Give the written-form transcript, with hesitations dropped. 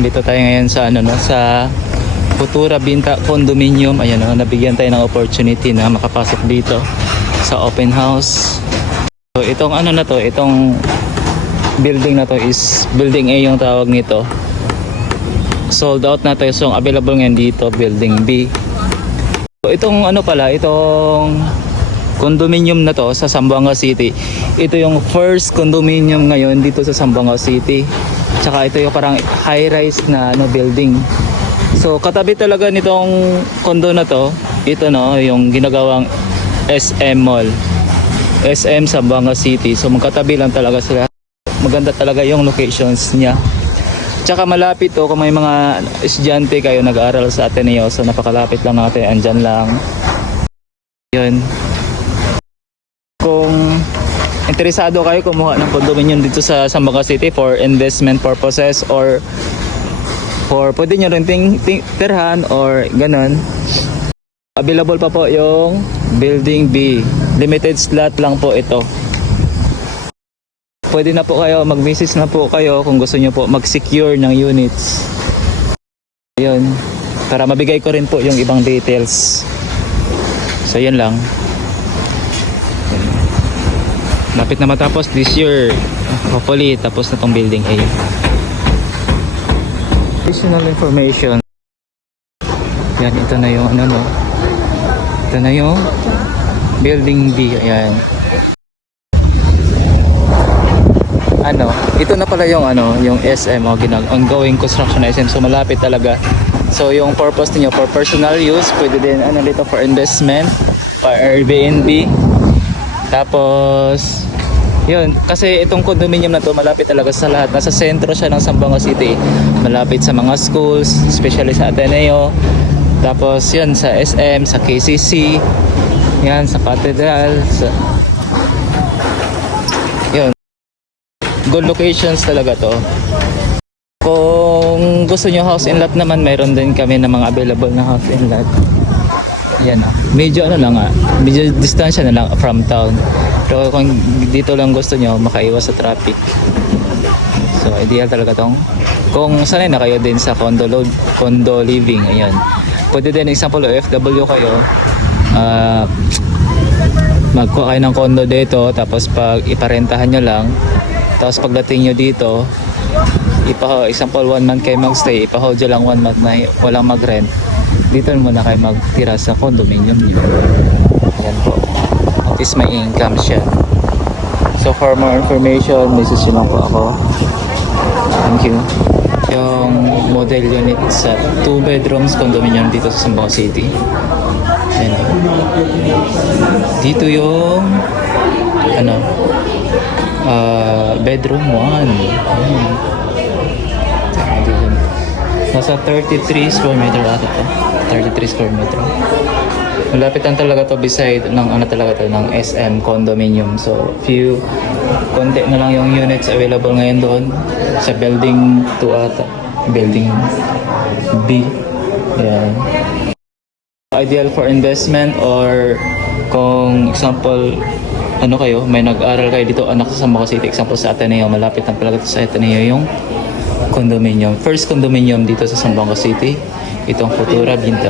nandito tayo ngayon sa ano no, sa Futura Binta Condominium. Ayan oh, nabigyan tayo ng opportunity na makapasok dito sa open house. So itong ano na to, itong building na to is building A yung tawag nito. Sold out na to, so available ngayon dito building B. So itong ano pala, itong condominium na to sa Zamboanga City, ito yung first condominium ngayon dito sa Zamboanga City. Tsaka ito yung parang high-rise na ano, building. So katabi talaga nitong condo na to, ito no, yung ginagawang SM Mall, SM Zamboanga City. So magkatabi lang talaga sila. Maganda talaga yung locations niya. Tsaka malapit to, kung may mga estudyante kayo nag-aaral sa Ateneo, so napakalapit lang natin, andyan lang. Yun. Kung interesado kayo kumuha ng condominium dito sa Zamboanga City for investment purposes or for pwede nyo rin tirhan or ganun, available pa po yung building B. Limited slot lang po ito. Pwede na po kayo, mag-message na po kayo kung gusto nyo po mag-secure ng units. Ayun, para mabigay ko rin po yung ibang details. So yun lang. Lapit na matapos this year, hopefully tapos na tong building A. Additional information. Yan, ito na yung ano no, ito na yung building B. Ayan, ano, ito na pala yung ano, yung SM o ongoing construction na SM. So malapit talaga. So yung purpose niyo for personal use, pwede din ano dito for investment, for Airbnb. Tapos yun, kasi itong condominium na to malapit talaga sa lahat. Nasa sentro siya ng Zamboanga City. Malapit sa mga schools, especially sa Ateneo. Tapos yun sa SM, sa KCC, yan sa Cathedral, sa yun. Good locations talaga to. Kung gusto nyo house and lot naman, mayroon din kami na mga available na house and lot. Yan, medyo ano lang medyo distansya na lang from town. Pero kung dito lang gusto nyo makaiwas sa traffic, so ideal talaga tong kung sanay na kayo din sa condo living. Ayan, pwede din example OFW kayo, magkuha kayo ng condo dito, tapos pag iparentahan nyo lang, tapos pagdating nyo dito, example 1 month kayo magstay, ipahold nyo lang 1 month na walang mag-rent, dito muna kayo magtira sa condominium nyo. Ayan po, at least may income siya. So for more information, message nyo lang po ako. Thank you. Yung model unit sa 2 bedrooms condominium dito sa Zamboanga City. Ayan. Dito yung ano, bedroom 1. Nasa 33 square meter ata to. 33 square meter. Malapit lang talaga to beside ng ano talaga to, ng SM condominium. So konti na lang yung units available ngayon doon sa building 2 ata. Building B. Ayan. Ideal for investment or kung example ano kayo, may nag-aral kayo dito anak sa Zamboanga City, example sa Ateneo, malapit lang talaga sa Ateneo yung condominium. First condominium dito sa Zamboanga City, itong Futura Binta.